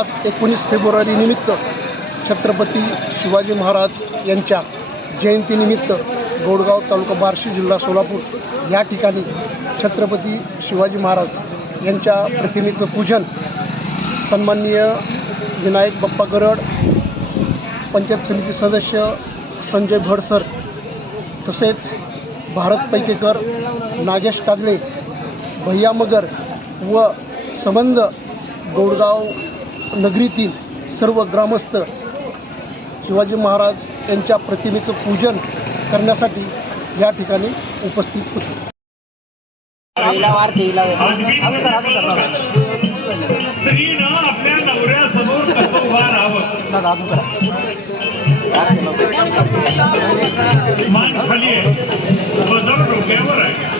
आज एकोणीस फेब्रुवारी निमित्त छत्रपती शिवाजी महाराज यांच्या जयंतीनिमित्त गोडगाव तालुका बार्शी जिल्हा सोलापूर या ठिकाणी छत्रपती शिवाजी महाराज यांच्या प्रतिमेचं पूजन सन्माननीय विनायक बाप्पा गरड पंचायत समिती सदस्य संजय भड सर तसेच भारत पैकेकर नागेश कागले भैया मगर व संबंध गोडगाव नगरीतील सर्व ग्रामस्थ शिवाजी महाराज यांच्या प्रतिमेचं पूजन करण्यासाठी या ठिकाणी उपस्थित होते. स्त्रीनं आपल्या नवऱ्यासमोर कसं उभा राहावं? मान खाली आहे. वजन डोक्यावर आहे.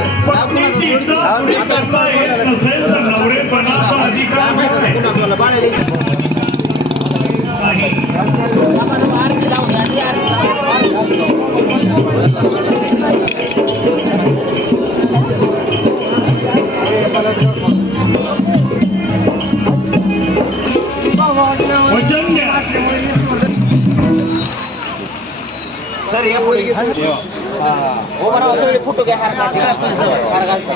सर या पुढे हो बरं सगळे फोटो घ्या हार काढते हार घालतो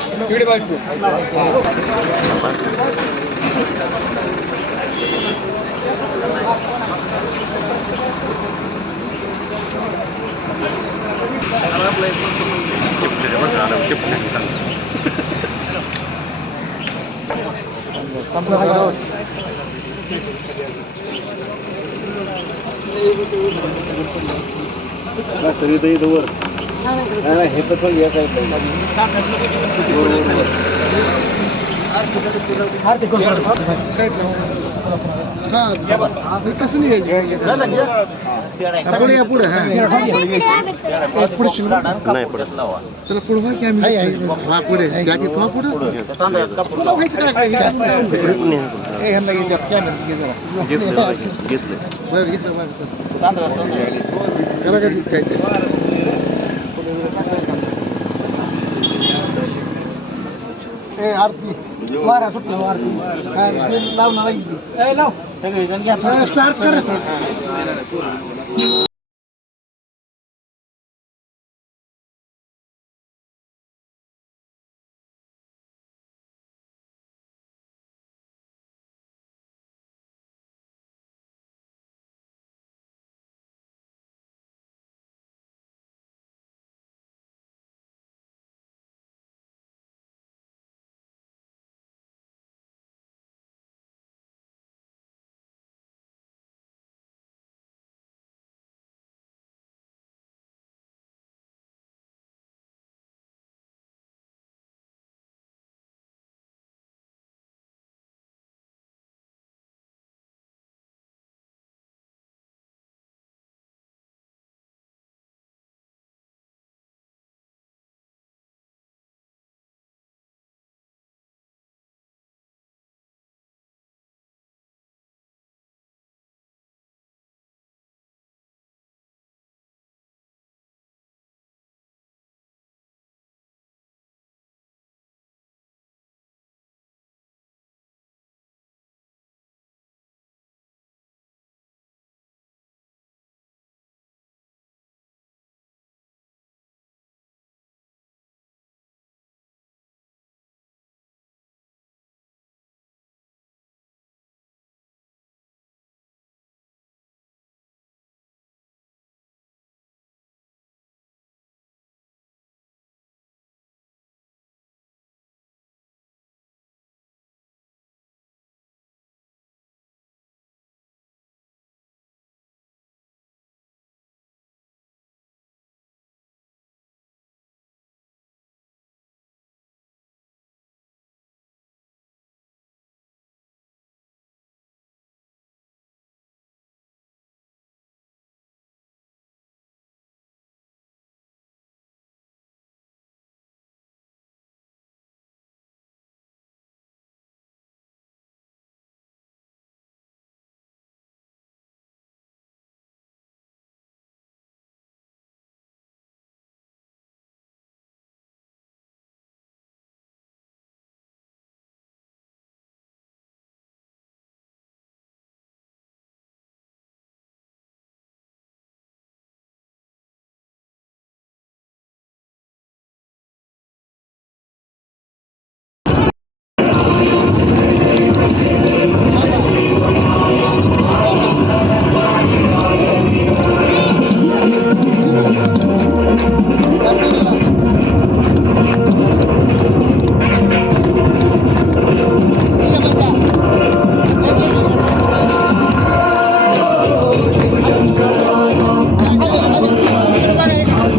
तरी तर इथं वर. नाही हे तर पण येत आहे. कसं नाही पुढे. या पुढे पुढे नाही चला पुढे व्हा की आम्ही हा पुढे जागी तो पुढे तांदळात कापूर काय ए आरती. वारा सुटला आरती. काय ते लावणार आहे. जण घ्या. स्टार्ट कर.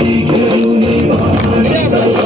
Yeah. you.